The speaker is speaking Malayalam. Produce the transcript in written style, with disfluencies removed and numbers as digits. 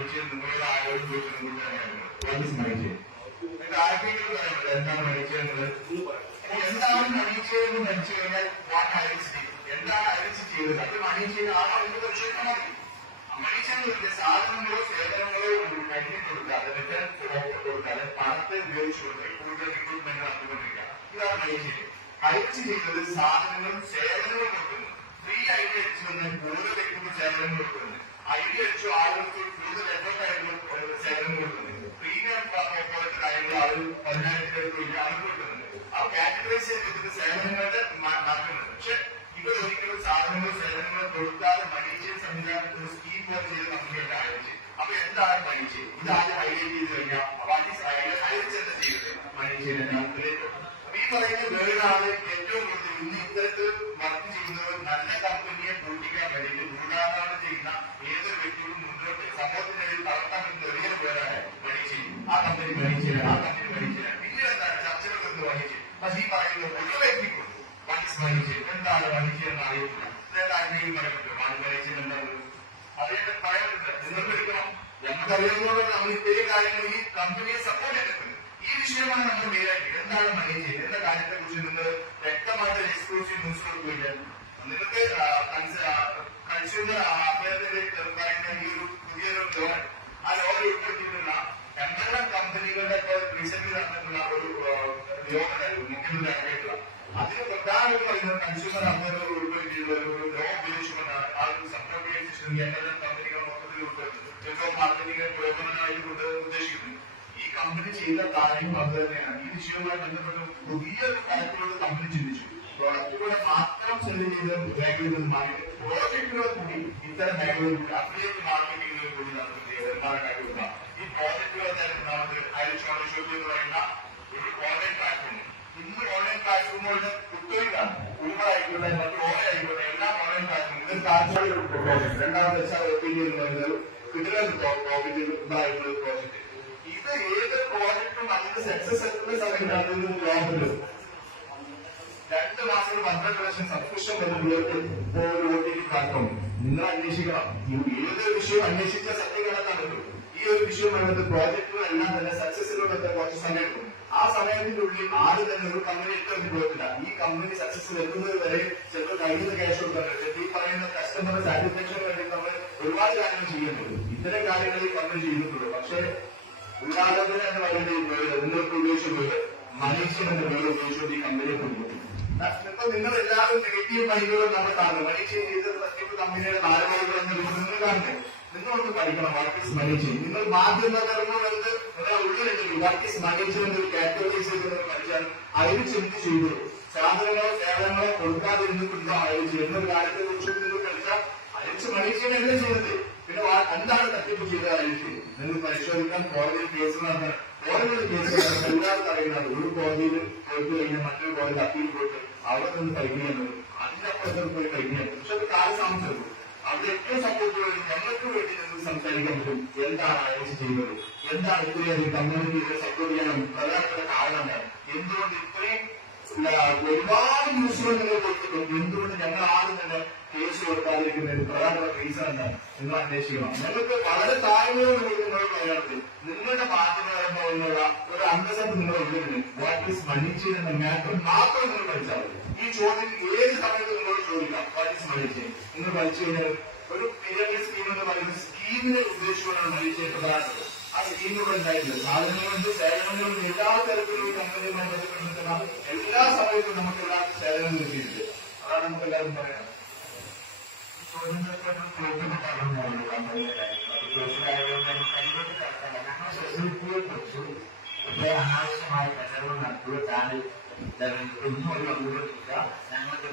നിങ്ങളുടെ ആരോഗ്യം ആർക്കെങ്കിലും പറയുന്നത് എന്താണ് മരിക്കുന്നത്? എന്താണ് മരിച്ചതെന്ന് മരിച്ചു കഴിഞ്ഞാൽ വാട്ട് ഐഡന്റിറ്റി, എന്താണ് ഐഡന്റിറ്റി ചെയ്തത്? അത് മരിച്ചത് ആളുകൾക്ക് പരിശോധിക്കാൻ മതി. മരിച്ചെന്നില്ല സാധനങ്ങളോ സേവനങ്ങളോ കരുതി കൊടുക്കാതെ റിട്ടേൺ കൊടുക്കാതെ പണത്തെ ഉപയോഗിച്ചുകൊണ്ട് കൂടുതൽ റിക്രൂട്ട്മെന്റ് നടത്തിക്കൊണ്ടിരിക്കുക. ഇതാണ് മരിച്ചത്. ഐഡന്റിറ്റി ചെയ്യുന്നത് സാധനങ്ങളും സേവനങ്ങളും കൊടുക്കുന്നു. ഫ്രീ ഐഡിയ അടിച്ചു വന്ന് കൂടുതൽ വ്യക്തികൾ സേവനങ്ങൾ കൊടുക്കുന്നു. ഐഡിയ അടിച്ചു ആളുകൾക്ക് കൂടുതൽ എഫർട്ട് ആയിരുന്നു സേവനം കൊടുക്കുന്നത്. പ്രീമിയം പോലത്തെ കാര്യങ്ങൾ ആളുകൾ 10,000 ആളുകൾ കൊടുക്കുന്നുണ്ട്. ആ കാറ്റഗറൈസ് ചെയ്തിട്ട് സേവനങ്ങളുടെ മാറ്റുന്നുണ്ട്. പക്ഷെ ഇവർ ഒരിക്കലും സാധനങ്ങളും സേവനങ്ങളും കൊടുക്കാതെ മരീചിയ സംവിധാനത്തിൽ സ്കീം പോലെ ചെയ്ത കമ്പനിയല്ല അയച്ച്. അപ്പൊ എന്താണ് മരീചി? ഇതാദ്യം ഹൈലൈറ്റ് ചെയ്ത് കഴിഞ്ഞാൽ അയച്ച് എന്താ ചെയ്തത്? മരീചിയുടെ ഈ പറയുന്ന വേറൊരാള് ഏറ്റവും കൂടുതൽ ഇന്ന് ഇത്തരത്തിൽ വർക്ക് ചെയ്യുന്നവർ നല്ല കമ്പനിയെ പൂട്ടിക്കാൻ വേണ്ടിയിട്ട് ഗൂഢാലോചന ചെയ്യുന്ന ഏതൊരു വ്യക്തിയും മുന്നോട്ട് സമൂഹത്തിനിടയിൽ വളർത്താൻ ചെറിയ പേരാണ് മരീചി. ആ കമ്പനി മരീചില്ല, ആ കമ്പനി മരീചില്ല. പിന്നീട് എന്താണ് ചർച്ചകൾക്ക് വഹിച്ച്. പക്ഷെ ഈ പറയുന്നത് ഒരു വ്യക്തിക്കും മരീചി എന്താണ് മരീചി എന്ന് അറിയത്തില്ല. ആരെങ്കിലും പറയാൻ പറ്റുമോ മരീചി എന്താണ്? അറിയാൻ പറയാനുണ്ട്. നിങ്ങൾ എടുക്കണം. നമുക്കറിയുന്നതോടെ നമ്മൾ ഇത്രയും കാര്യങ്ങൾ ഈ കമ്പനിയെ സപ്പോർട്ട് ചെയ്തിട്ടുണ്ട്. ഈ വിഷയമാണ് നമ്മൾ മെയിനായിട്ട് എന്താണ് മരീചി എന്ന കാര്യത്തെ കുറിച്ച് നിങ്ങൾ വ്യക്തമായിട്ട് എക്സ്ക്ലൂസീവ് ന്യൂസ് കൊടുക്കില്ല. നിങ്ങൾക്ക് കൺസ്യൂമർ അഭ്യർത്ഥനയിൽ പറയുന്ന ഈ ഒരു പുതിയൊരു ലോൺ, ആ ലോൺ ഉൾപ്പെടുത്തിയിട്ടുള്ള 2 കമ്പനികളുടെ റീസെന്റ് നടന്നിട്ടുള്ള ഒരു ലോൺ മുഖ്യമന്ത്രി അറിയിക്കുക. അതിന് പ്രധാനം പറയുന്നത് കൺസ്യൂമർ അഭ്യർത്ഥനകൾ ഉൾപ്പെടുത്തിയിട്ടുള്ള ഒരു ലോൺ ഉപയോഗിച്ചുകൊണ്ടാണ് ആ ഒരു സപ്ലൈ കമ്പനികൾ മൊത്തത്തിൽ ഉൾപ്പെടുത്തുന്നത്. മാർക്കറ്റിംഗ് പ്രയോജനമായിട്ട് ഉദ്ദേശിക്കുന്നു. ഈ കമ്പനി ചെയ്ത കാര്യം അത് തന്നെയാണ്. ഈ വിഷയവുമായി ബന്ധപ്പെട്ട് പുതിയൊരു കാര്യത്തിലൂടെ കമ്പനി ചിന്തിച്ചു. പ്രൊഡക്റ്റുകളെ മാത്രം സെല് ചെയ്ത മേഖലയിൽ നിന്ന് മാറി പ്രോജക്റ്റുകളെ കൂടി ഇത്തരം മേഖലകളിൽ അഫിലിയേറ്റ് മാർക്കറ്റിംഗിൽ കൂടി നടത്തുക. ഈ പ്രോജക്റ്റുകളെ തന്നെ ഐഷോപ്പ് എന്ന് പറയുന്ന ഒരു ഓൺലൈൻ പ്ലാറ്റ്ഫോം. ഇന്ന് ഓൺലൈൻ പ്ലാറ്റ്ഫോമുകളുടെ കുത്തരിലാണ്. ഊബർ ആയിക്കോട്ടെ, മറ്റു ഓല ആയിക്കോട്ടെ, എല്ലാ ഓൺലൈൻ പ്ലാറ്റ്ഫോമും ഇത് കാർച്ചോടെ പ്രോജക്ട്. രണ്ടാമത്തെ എന്ന് പറയുന്നത് ഫിഡറൽ പ്രോഫിറ്റ് ഇതായിട്ടുള്ള പ്രോജക്ട്. ഇത് ഏത് പ്രോജക്റ്റും അതിന്റെ സക്സസ് എത്തുന്ന സമയത്താണ് ലോകത്ത് 2 മാസം 12 ലക്ഷം സബ്സ്ക്രിപ്ഷൻ വരുന്നവർക്ക് ഒരു OTT പ്ലാറ്റ്ഫോം. നിങ്ങൾ അന്വേഷിക്കണം. ഏതൊരു വിഷയം അന്വേഷിച്ച സത്യം കണ്ടെത്താൻ പറ്റും. ഈ ഒരു വിഷയം എന്നത് പ്രോജക്റ്റുകളെല്ലാം തന്നെ സക്സസിലൂടെ കുറച്ച് സമയം എടുക്കും. ആ സമയത്തിന്റെ ഉള്ളിൽ ആരും തന്നെ ഒരു കമ്പനി ഇട്ടൊന്നും പോയിട്ടില്ല. ഈ കമ്പനി സക്സസ് വരുന്നത് വരെ ചിലപ്പോൾ കഴിയുന്ന ക്യാഷ് കൊടുക്കാൻ ഈ പറയുന്ന കസ്റ്റമർ സാറ്റിസ്ഫാക്ഷൻ വേണ്ടി നമ്മൾ ഒരുപാട് കാര്യങ്ങൾ ചെയ്യുന്നുണ്ട്. ഇത്തരം കാര്യങ്ങൾ ഈ കമ്പനി ചെയ്യുന്നുള്ളൂ. പക്ഷേ ഉദാഹരണത്തിന് എന്ന് പറയുന്നത് നിങ്ങൾക്ക് ഉപയോഗിച്ചുള്ളത് മരീചി എന്ന പേര് ഉപയോഗിച്ചുകൊണ്ട് ഈ കമ്പനിയെ കൊണ്ടുപോകും. ഇപ്പൊ നിങ്ങൾ എല്ലാവരും നെഗറ്റീവ് പണികളും നമ്മൾ കാണുന്നു. മരീചി ചെയ്തത് മറ്റൊരു കമ്പനിയുടെ നാലുകൾ നിങ്ങൾ കാണുന്നത്. നിങ്ങളൊന്ന് പഠിക്കണം വാട്ട് ഈസ് മരീചി. നിങ്ങൾ മാധ്യമകർമ്മമെന്ന് ഉള്ളിലുണ്ടെങ്കിൽ വാട്ട് ഈസ് മരീചി എന്നൊരു കാറ്റഗറൈസ് ചെയ്ത് പഠിച്ചാൽ അതിന് ചിന്തി ചെയ്തു സാധനങ്ങളോ സേവനങ്ങളോ കൊടുക്കാതിരുന്നിട്ടുണ്ടോ അയച്ചു എന്നൊരു കാര്യത്തെ കുറിച്ച് നിങ്ങൾ പഠിച്ചാൽ അയച്ച് മരീചിയാണ് എന്താ ചെയ്യുന്നത്. പിന്നെ എന്താണ് തട്ടിപ്പ് ചെയ്തത് അയച്ച് നിങ്ങൾ പരിശോധിക്കാൻ കോടതിയിൽ കേസ് നടത്താൻ. കോടതിയിൽ കേസ് എല്ലാവർക്കും അറിയുന്നത് ഒരു കോടതിയിൽ പോയിട്ട് കഴിഞ്ഞാൽ മറ്റൊരു കോടതി അപ്പീൽ പോയിട്ട് അവിടെ നിന്ന് പരിഗണിക്കുന്നത് അതിനപ്പുറത്ത് പോയി പരിഗണിക്കുന്നത്. പക്ഷെ അത് കാലതാമസം. അവിടെ ഏറ്റവും സപ്പോർട്ട് ഞങ്ങൾക്ക് വേണ്ടി നിന്ന് സംസാരിക്കാൻ പറ്റും. എന്താണ് അയച്ച് ചെയ്യുന്നത്, എന്താണ് ഇത്രയധികം കമ്മ്യൂണിറ്റിയെ സപ്പോർട്ട് ചെയ്യാനും പ്രധാനപ്പെട്ട കാരണം എന്തുകൊണ്ട് ഇത്രയും ഒരുപാട് ന്യൂസുകൾ നിങ്ങൾ കൊടുത്തിട്ടുണ്ട്. എന്തുകൊണ്ട് ഞങ്ങൾ ആരും തന്നെ കേസ് കൊടുക്കാതിരിക്കുന്നതിന് പ്രധാനപ്പെട്ട റീസൺ എന്താണ് നിങ്ങൾ അന്വേഷിക്കണം. ഞങ്ങൾക്ക് വളരെ താഴ്മയോട് കൂടി നിങ്ങളോട് പറയാറുണ്ട്. നിങ്ങളുടെ മാധ്യമകരമോ എന്നുള്ള ഒരു അന്തസ്സത്ത് നിങ്ങളുടെ ഉള്ളിൽ വാട്ട് ഈസ് മരീചി എന്ന മാറ്റർ മാത്രം നിങ്ങൾ പഠിച്ചാൽ ഈ ചോദ്യം ഏത് സമയത്ത് നിങ്ങളോട് ചോദിക്കാം. വാട്ട് ഈസ് മരീചി നിങ്ങൾ പഠിച്ചു കഴിഞ്ഞാൽ ഒരു പിരമിഡ് സ്കീം എന്ന് പറയുന്ന സ്കീമിനെ ഉദ്ദേശിച്ചുകൊണ്ടാണ് മരീചിയെ പ്രധാനപ്പെട്ടത്. ആ സ്കീമുകൾ ഉണ്ടായില്ല. സാധനങ്ങളുണ്ട്, സേവനങ്ങളുണ്ട്, എല്ലാ തരത്തിലുള്ള കമ്പനികളുമായി ബന്ധപ്പെട്ടിട്ടുള്ള എല്ലാ സമയത്തും നമുക്ക് എല്ലാ സേവനവും കിട്ടിയിട്ടുണ്ട്. അതാണ് നമുക്ക് എല്ലാവരും പറയാം. അനാവശ്യമായ പ്രചരണം നടത്തുക. ഒന്നും ഒരു അംഗീകരിക്കുക. ഞങ്ങളുടെ